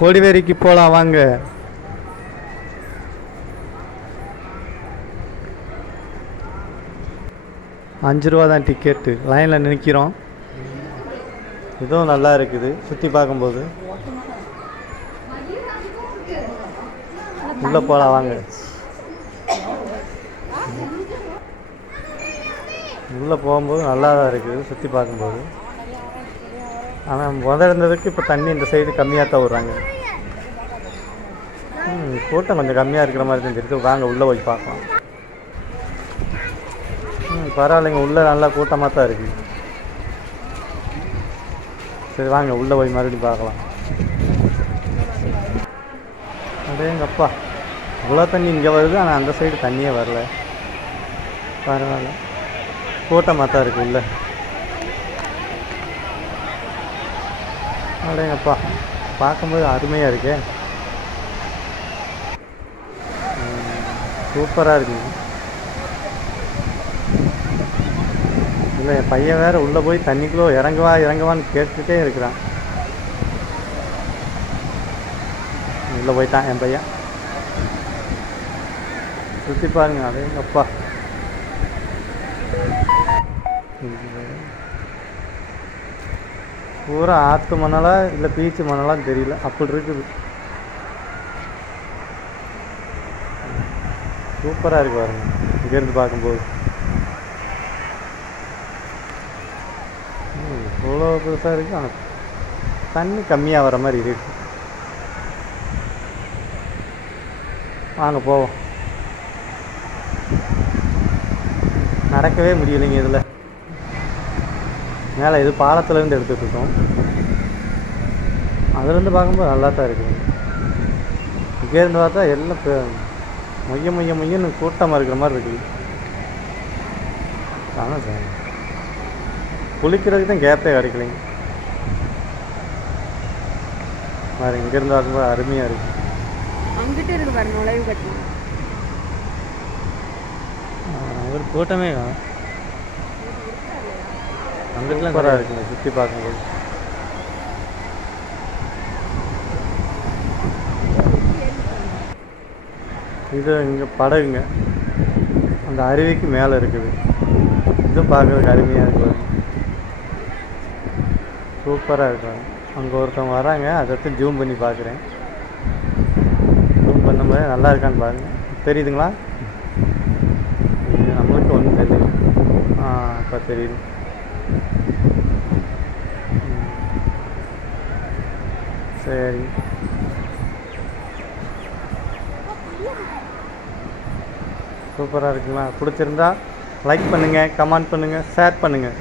கொடிவேரிக்கு போகலாம் வாங்க. ₹5 தான் டிக்கெட்டு. லைனில் நிற்கிறோம். இதுவும் நல்லா இருக்குது சுற்றி பார்க்கும்போது. உள்ளே போகலாம் வாங்க. உள்ளே போகும்போது நல்லா தான் இருக்குது சுற்றி பார்க்கும்போது. ஆனால் இருந்ததுக்கு இப்போ தண்ணி இந்த சைடு கம்மியாக தான் விட்றாங்க. கூட்டம் கொஞ்சம் கம்மியாக இருக்கிற மாதிரி தான் தெரியுது. வாங்க உள்ளே போய் பார்க்கலாம். பரவாயில்லைங்க, உள்ளே நல்லா கூட்டமாக தான் இருக்குது. சரி வாங்க உள்ளே போய் மறுபடியும் பார்க்கலாம். அடேங்கப்பா, இவ்வளோ தண்ணி இங்கே வருது, ஆனால் அந்த சைடு தண்ணியே வரல. பரவாயில்ல, கூட்டமாக தான் இருக்குது உள்ளே. அடேங்கப்பா, பார்க்கும்போது அருமையாக இருக்கே, சூப்பராக இருக்குது. இல்லை, என் பையன் வேறு உள்ளே போய் தண்ணிக்குள்ளே இறங்குவான்னு கேட்டுக்கிட்டே இருக்கிறான். உள்ளே போயிட்டான் என் பையன். சுற்றி பாருங்க. அடேங்கப்பா, பூரா ஆற்று மணலா இல்லை பீச்சு மணலான்னு தெரியல, அப்படி இருக்குது. சூப்பராக இருக்கு பாருங்க இங்கேருந்து பார்க்கும்போது. இவ்வளோ பெருசாக இருக்குது, ஆனால் தண்ணி கம்மியாக வர மாதிரி இருக்குது. வாங்க போவோம். நடக்கவே முடியலைங்க இதில். மேலே இது பாலத்துலேருந்து எடுத்துகிட்டு இருக்கோம். அதுலேருந்து பார்க்கும்போது நல்லா தான் இருக்குது. இங்கேருந்து பார்த்தா எல்லாம் மொய்யன்னு கூட்டமாக இருக்கிற மாதிரி இருக்குது. ஆனால் சார் குளிக்கிறதுக்கு தான் கேப்பே கிடைக்கலைங்க. வேறு இங்கேருந்து பார்க்கும்போது அருமையாக இருக்குது. அங்கிட்ட இருக்கு பாரு நுழைவு கட்டி. ஒரு கூட்டமே காணும். அங்கிட்டலாம் குறை இருக்குங்க சுற்றி பார்க்கும்போது. இது இங்கே படகுங்க, அந்த அருவிக்கு மேலே இருக்குது. இதுவும் பார்க்குறதுக்கு அருமையாக இருக்குது, சூப்பராக இருக்காங்க. அங்கே ஒருத்தவங்க வராங்க, அதை ஜூம் பண்ணி பார்க்குறேன். ஜூம் பண்ணும்போது நல்லா இருக்கான்னு பாருங்கள். தெரியுதுங்களா? நம்மளுக்கு ஒன்றும் தெரியல. இப்போ தெரியுது. சரி, சூப்பராக இருக்குங்களா? பிடிச்சிருந்தா லைக் பண்ணுங்கள், கமெண்ட் பண்ணுங்கள், ஷேர் பண்ணுங்கள்.